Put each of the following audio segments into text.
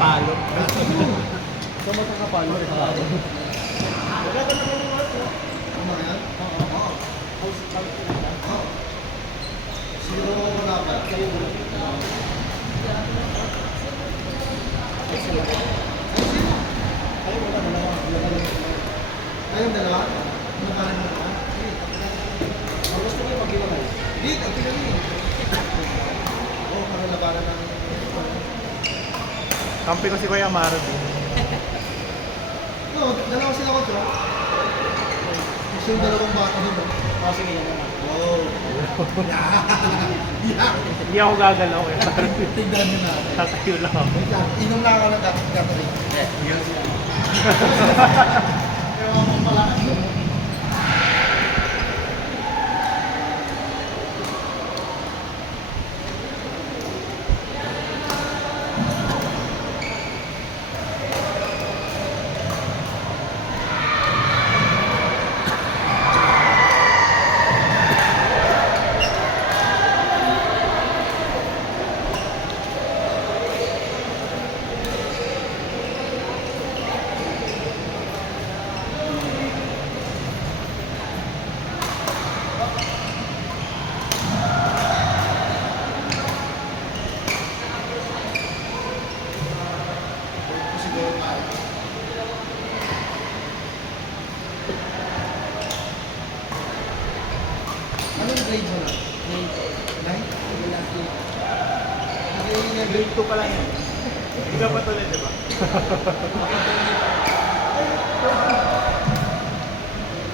palo. Ikaw magkakapalo rin ako. Wala ka naman ng ano? Ano yan? Oo. Sino mo ko dapat? Kayo mo. Ay, wala dalawa. Kayong dalawa? Ano ka rin dalawa? Ang gusto ko yung mag-iwalay. Hindi, ang pinali. Oo, para labanan ng... Kampi ko si Kuya Marv. No, dalawa sila kontra. Gusto yung dalawang bata doon. Oh, sige yan naman. Oo. Yeah. Hindi ako gagalaw eh. Tignan nyo na. Tatayo lang ako. Wait lang, inom na ako ng Gatorade. Yes. Ewan mo pala. Siguro nga. Anong grade mo na? 9? Grade 2 pa lang yan. Hindi ka pa tuloy, di ba?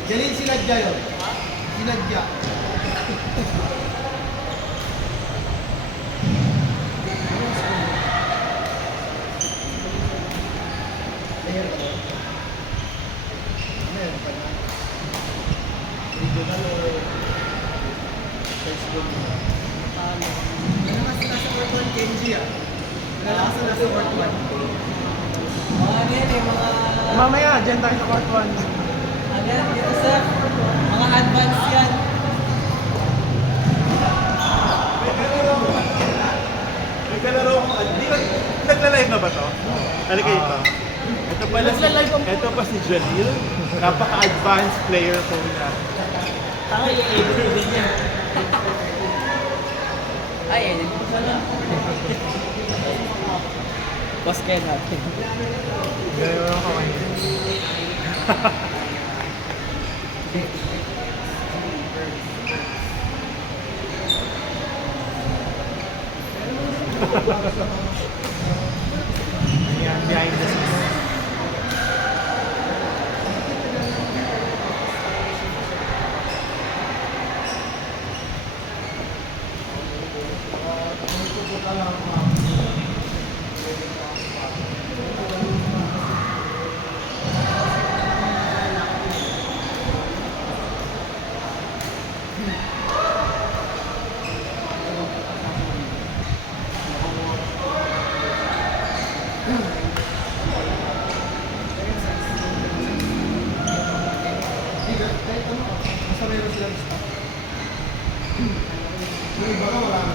Janine, sinadya yun. Sinadya. Meron ka ba? Meron ka na. Regional o sa school mo? Nasa Ward 1 Kenji ah. Nasa Ward 1. Mga ano yan eh, mga... Mamaya, dyan tayo sa part 1. Ano yan, dito sir? Mga advance yan. Nagkalaro ko. Di ba, nagla-live na ba to? Halika ito. Ito pa si Jalil. Napaka-advanced player po na. Tanga yung edit ko din yan. Ay, edit ko siya lang. Boss Ken natin. Ganyan mo lang kamay. Ayan, behind the scenes. Basta meron silang stock. Yung iba ka wala na.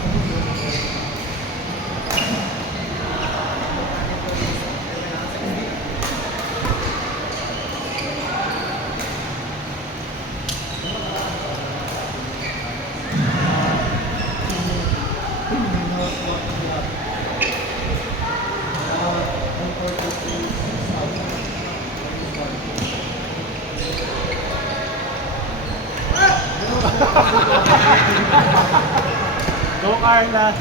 Go Carla!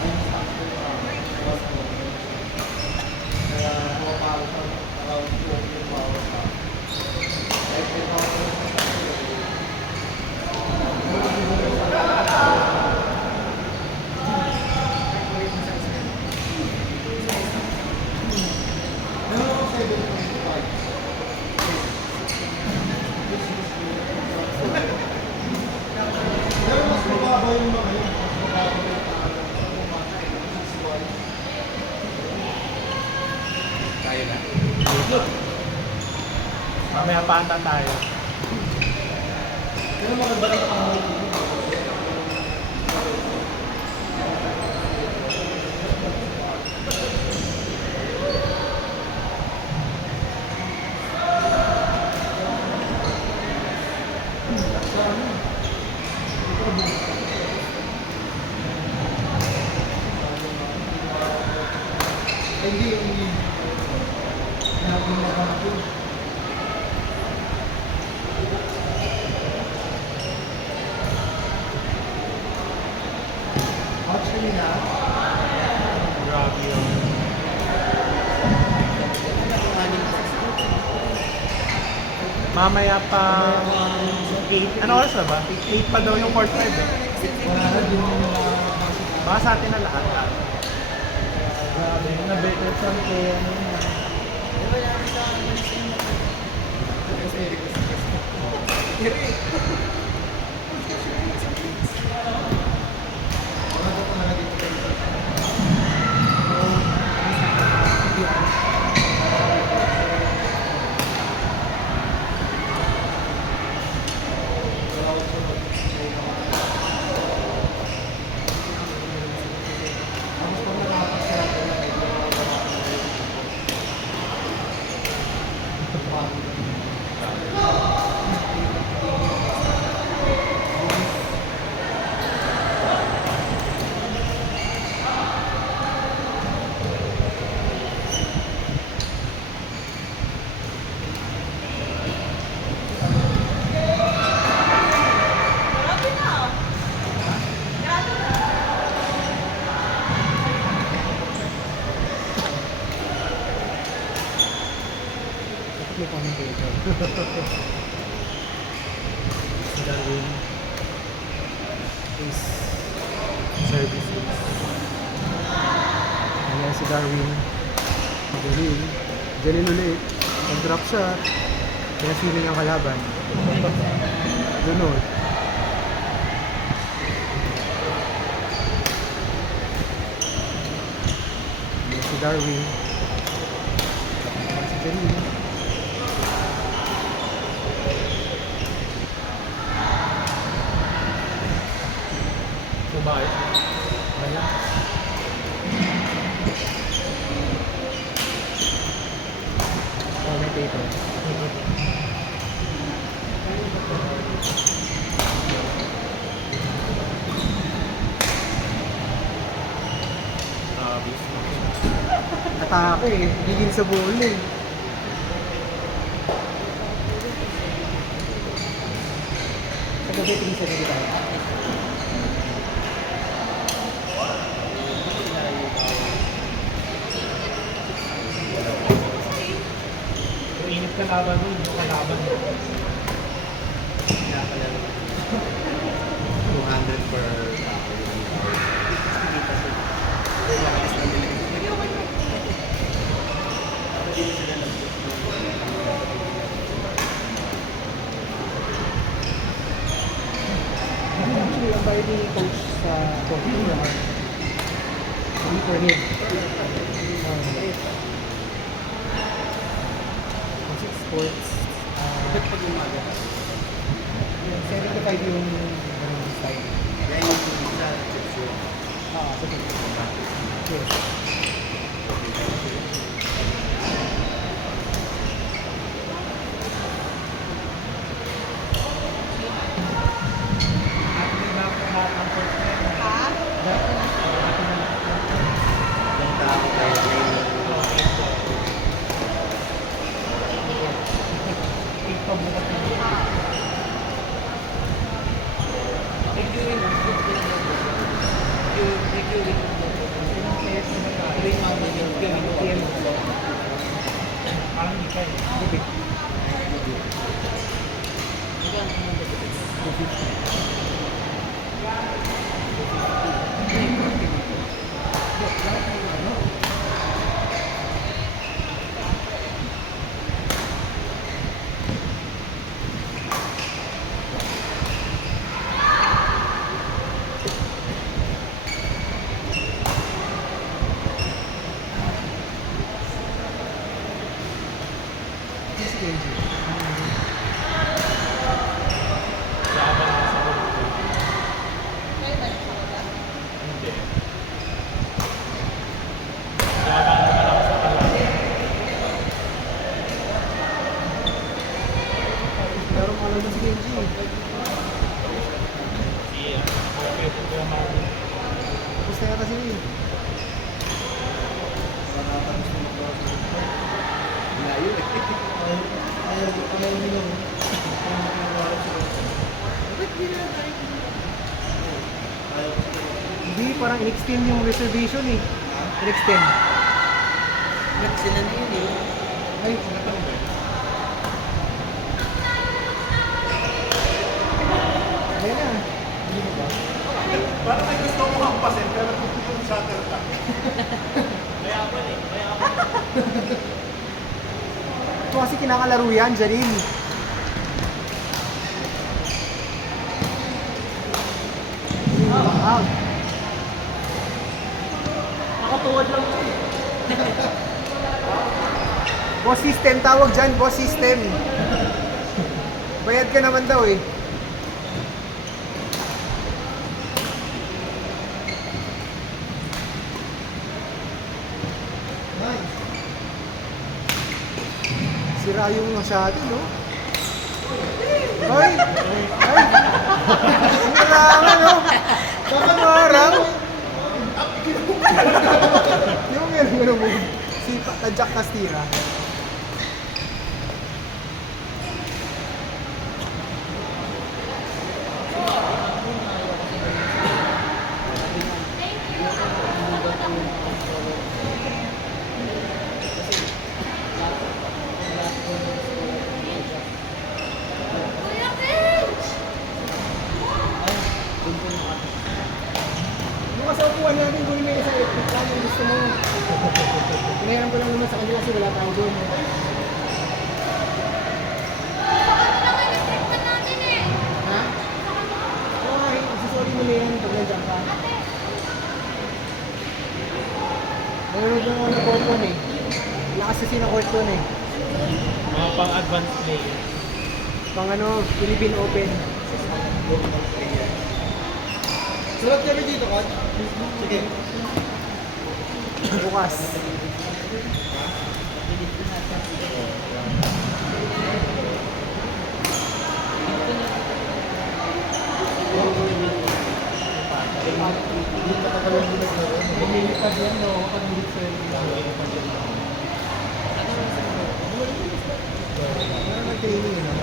Pero mas mababa yung mga yun. Tayo na. Mamaya panta tayo. Pero maganda rin ang Hindi yung natin na bago. Actually na, Grabe yun. Mamaya pa 8. Ano oras na ba? 8 pa daw yung court time eh. wala na din yung mga Baka sa atin na lahat. grabe. Na better from kay ano yun. Wala ko na dito. May commentator. Si Darwin is services. Ayan si Darwin. Jalil. Jalil ulit. Nag-drop siya. Kaya feeling ang kalaban. Dunod. Ayan si Darwin. Ayan si Jalil. Kumain. Wala. Commentator. Grabe. Atake eh. Gigil sa ball eh. Sa gabi, tingin sa tayo. Yung init kalaban nun, yung kalaban. 200 per Actually, ang bayad ni coach sa coaching na hindi per head. Six sports. 75 yung style. Yan yung isa sa Yes. yung tao kaya training. Parang hindi ka eh. Yes, Kenji. Laban na sa ulo. Hindi. Laban naman ako sa kalaban. Pero malo na si Kenji. Iya. Okay, ito yung mga Tapos na yata sila eh. tayo eh. Ayaw nila mo. Hindi, parang in-extend yung reservation eh. In-extend. Sila na yun eh. Ay, ayun na. Hindi mo ba? Parang may gusto mo hampasin, pero kung yung shutter ka. Ito kasi kinakalaro yan, Janine. Out. Nakatuwad lang siya eh. Boss system tawag dyan, boss system. Bayad ka naman daw eh. Sira yung masyado, no? Hoy! Ay! Sira nga, no? Kakamarang! Yung meron mo. Si Jack Castira. Yung kasi upuan natin, kung may isa electric lang yung gusto mo. Pinayaran ko lang naman sa kanila kasi wala tao doon. Ha? Oo nga, sorry mo na yan pag nandiyan ka. Nanonood lang ako ng court one eh. Lakas kasi na court one eh. Mga pang-advanced player. Pang ano, Philippine Open. Sulat kami dito, Coach. Sige. Bukas. Lumilipad yan, no? Kapag hindi sa training, no?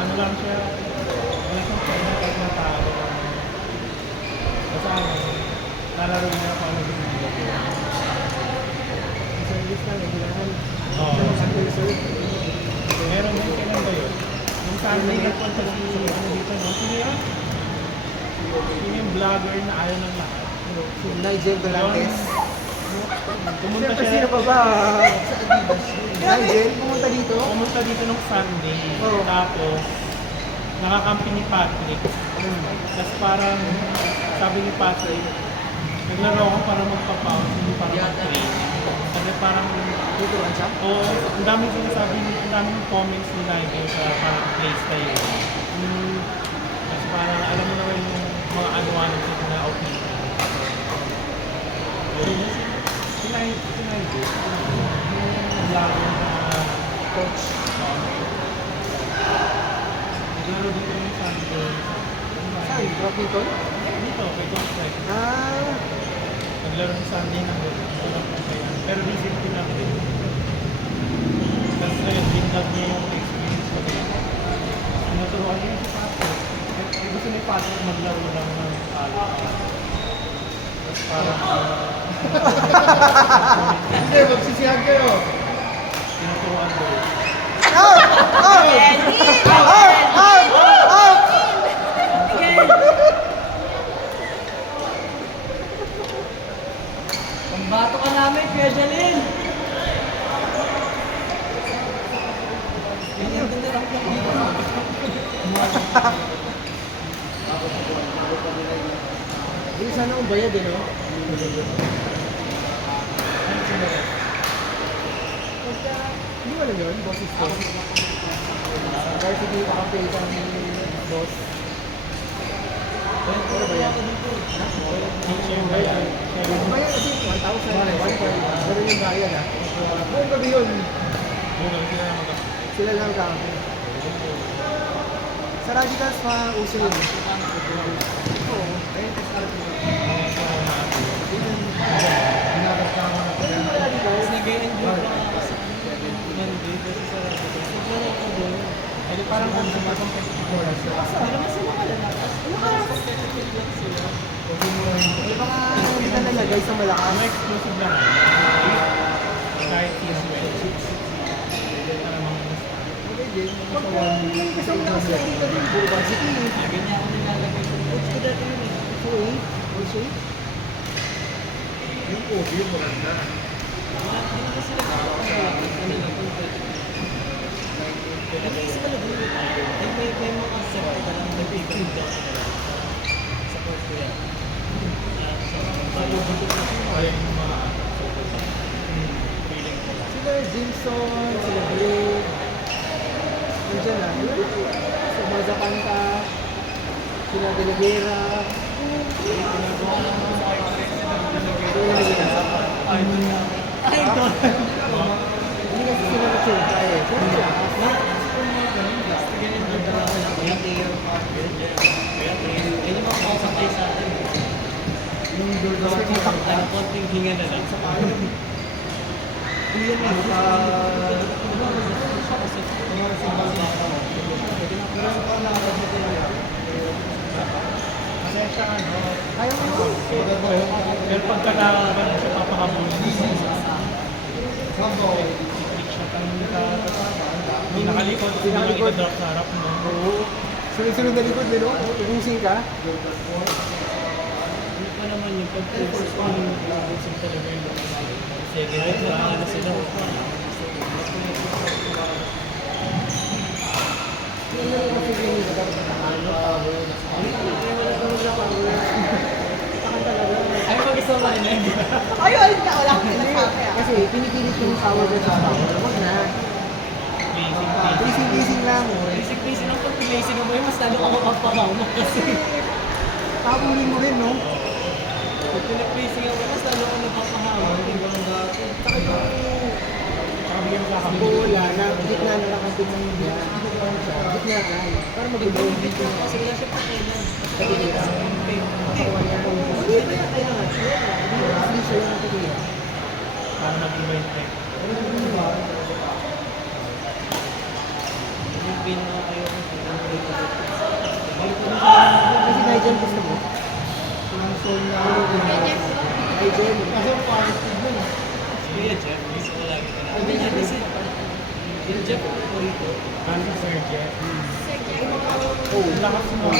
Ano lang siya, wala siyang pagkakag na tao. Basta ano, nalaro niya kung ano din niya. Service lang, kailangan. Oo. Reserve. Meron din kailan ba yun? Yung Sunday nagpunta si ano dito, no? Sino yun? Sino yung vlogger na ayaw ng lahat? Si Nigel Dorantes. Pumunta Siyempre, siya, sino pa ba? Nigel, pumunta dito. pumunta dito nung Sunday. Oo. Tapos, nakakampi ni Patrick. Tapos parang, sabi ni Patrick, naglaro ako para magpa-pounce, hindi para mag-train. Kasi parang, Tuturuan siya? oo, ang daming sinasabi, ang daming comments ni Nigel sa parang playstyle. Tapos parang, alam mo naman yung mga anuanan dito na opinion. Si Nigel, yung vlogger na Coach. naglaro dito yung Sunday. Saan? Rockington? Dito, kay Coach Tech. Ah, Naglaro ng Sunday ng walang masaya. Pero visit din ako din. Tapos bindag niya yung experience ko din. Tinuturuan niya si Patrick. Gusto ni Patrick maglaro lang ng palo. Tapos parang hindi, magsisihan kayo. tinuturuan ko. Out! Out! Out! Out! Out! Pambato ka namin, Kuya Jalil. Hindi sana akong bayad eh, no? Pagka, hindi mo alam yun, boss is boss. Kahit hindi makapay ka ni boss. Ano ba yan? Bayad kasi 1,000, 1,500. Ganun yung bayad ah. Buong gabi yun. Sila lang ka. Sa Radicals, uso yun. Oo. Radicals. Nag-enjoy ka kasi. Pero mas sila malalakas. Competitive lang sila. May mga hindi na nalagay sa malakas. Ano exclusive lang. Kahit yung Ito namang Okay din. Gusto mo lang sa dito din. Puro varsity eh. Ganyan ako nilalagay sa coach ko dati yun eh. So eh. Also eh. Yung OB, maganda. Hindi naman sila competitive. Ano lang, competitive. At least pala doon. May mga set ka lang nag-improve daw sa sa coach ko yan. Kaya yung mga feeling ko lang. Sila Jimson, sila Blake. Nandiyan na. Sa mga Zapanta. Sila De La Guerra. Ay, doon! Hindi kasi sila nagsulta eh. Sila siya. Yan yung mga kausapay sa atin. Yung Dordor Kitak ka. Ang konting hinga na lang. Hindi yan eh. Pasensya ka, no? Ayaw mo. Pero pagkatakagan mo siya papahabulin mo sa isa. Siya kang hindi nakalikot, hindi nakikidrop sa harap mo. Oo. Sunod-sunod na likod din, no? Umusing ka. Ano pa naman yung pag-focus ko yung pag-focus talaga yung sige, na sila. Ay, mag-isa ba rin yun? Ayun, wala akong sinasabi ah. Kasi pinipilit yung power versus power. Huwag na. Busy-busy lang. Basic-basic lang pag basic mo mas lalo ka mapapahama kasi Habulin mo rin, no? pag pinag-basic ako, mas lalo ka mapapahama. Saka yung bola na gitna na nakabit ng niya. Gitna na. Para magulo. Kasi wala siya pakilan. Pagkita. Hindi na kaya nga. Hindi siya yung pagkita. Para mag-iba yung effect. Yung pinaka Kasi Nigel gusto mo. Yung soul na Nigel. Kasi positive yun. Kuya Jeff, gusto ko lagi ka na. Hindi niya kasi, yung Jeff ko rito. Kasi Sir Jeff. Oh. Lakas mo.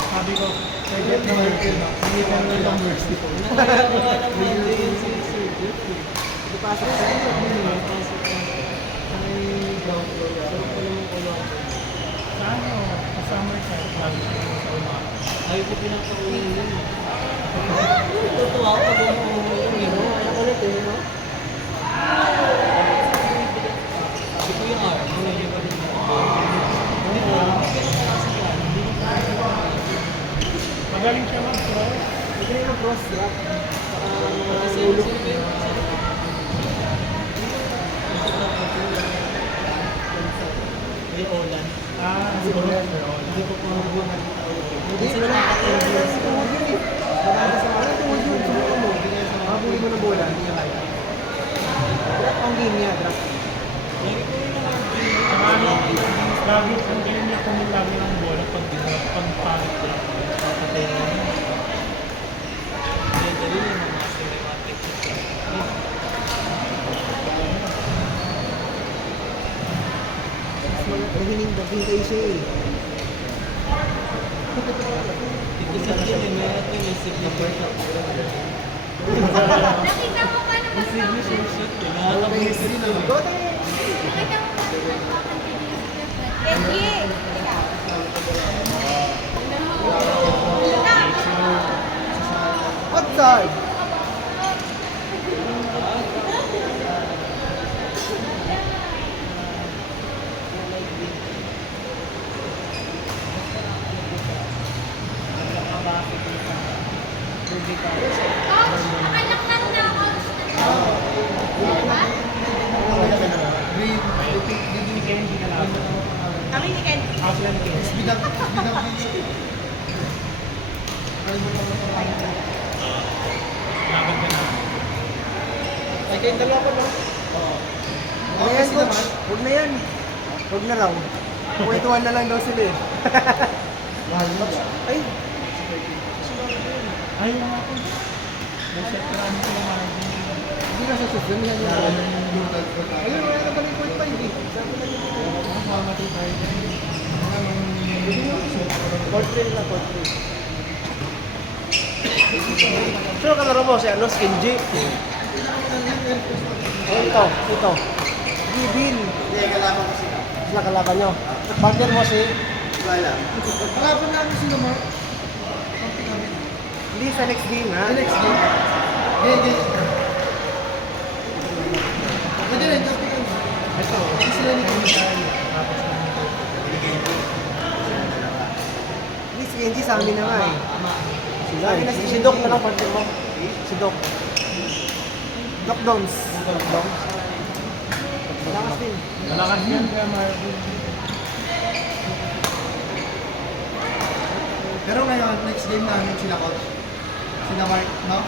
Sabi ko, Sir Jeff na Merkel na. Hindi ka naman ng mercy. Nakakagawa ng Monday yun si Sir Jeff. Di pasok sa iyo. Pasok ka. Ay, ground floor. Sarap ko naman ulo. Sa ano, sa summer side, lagi siya sa umaga. Ayaw ko pinakauwi yun. Tutuwa ako pag umuwi yun. Anak ulit eh, no? Si Kuya R, ano yung pa rin hindi ko alam. Hindi ko alam sa plan. Hindi ko alam. Magaling siya mag-cross. Hindi na yung cross drop. Saka mga Kasi ulog. sino ba yun? May Olan. Siguro. Hindi ko pa mabuhay. Hindi, wala. Tungod yun eh. Marami sa mga tungod yun. Subukan mo. Habulin mo ng bola. Hindi niya kaya. Drop ang game niya. Drop. Lagi ko rin naman. Ang ano, lagi kung ganyan niya kumilagi ng bola pag palit lang. Papatay na yun. Hindi, dali yung mga cinematic. Mas naghihintay siya eh. Dito sa akin, may at yung signature. Nakita mo ba naman sa Signature shot. Okay, Nakakabungis sige rin na. ako. Go tayo! Nakita mo ba naman sa Kenji! Outside! Coach, nakalakad na coach. Diba? Hindi kaya hindi ka lang. Kami ni Kenji. Ako sila ni Kenji. Laban ka na. Ay, kayong dalawa pa ba? Ano yan, coach? Huwag na yan. Huwag na raw. Kwentuhan na lang daw sila eh. Mahal mo. Ay, Ayaw nga ako. Buset ka namin sila margin. hindi na sa susunod. Hindi na ayun, wala na pala yung 0.5 eh. Sabi na yun. Makamatay tayo dyan. Portrait na portrait. Sure ka na rin mo si ano, Skin G. Oh, ito. Gibin. Hindi, kalaban ko sila. Nakalaban nyo. Partner mo si... Wala. Kalaban namin si Lamar. Hindi sa next game ha? Next game. Hindi. Pwede rin, tapos ikaw. Ito. Hindi sila ni Tapos namin ito. Hindi, si Kenji sa amin na nga eh. Sa amin na si Doc na lang partner mo. Si Doc. Doc Doms. Doc Doms. Malakas din. Malakas yan kaya Marvin. Pero ngayon, next game namin sila coach. Sila Mark, no?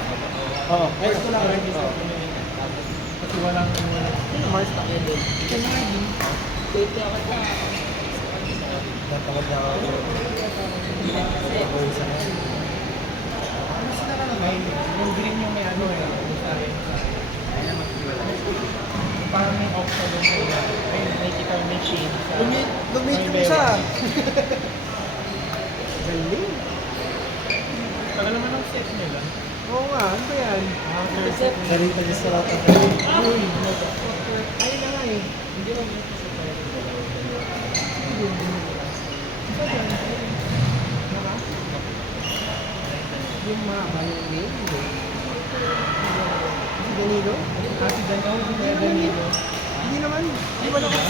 Oo. First ko lang register ko na yun. Kasi walang Sino Mars pa kayo din? Tatawag na ako. may yung green yung may ano eh. Sa akin. Parang may off sa doon nila. Ay, nakikita yung machine sa... Lumit yung isa. Galing. Tagal naman ang set nila. Oo nga, ano ba yan? Third set nila. Galing pa sa lahat. Uy! Ay na nga eh. Hindi lang yung sa Yung mahaba yung name. Si Danilo? Kasi Danilo, si Kuya Danilo. Hindi naman. Hindi wala ka.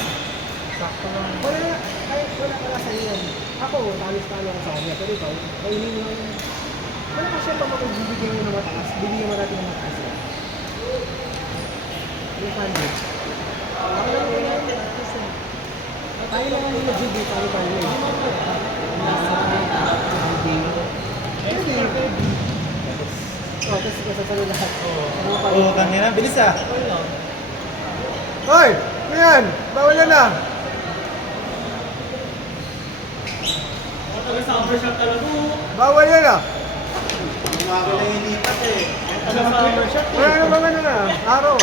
Sakto lang. Wala na. Kahit wala ka sa yan. Ako, talis-talo ako sa kanya. Pero ikaw, kainin mo yung... Wala ka siya pa magbibigyan mo ng mataas. Bibigyan mo natin ng mataas. Yung funded. Ako lang mo yan. Tayo lang ang nag-bigay tayo tayo eh. Pwede. Oh, tapos kasasalo lahat. Oo, kanina. Bilis ah. Hoy! Ano yan? Bawal na na! Taga-summer shop talaga. Bawal yan ah! Gumagawa na yung lipat eh. Taga-summer shop. Wala na bang ano na?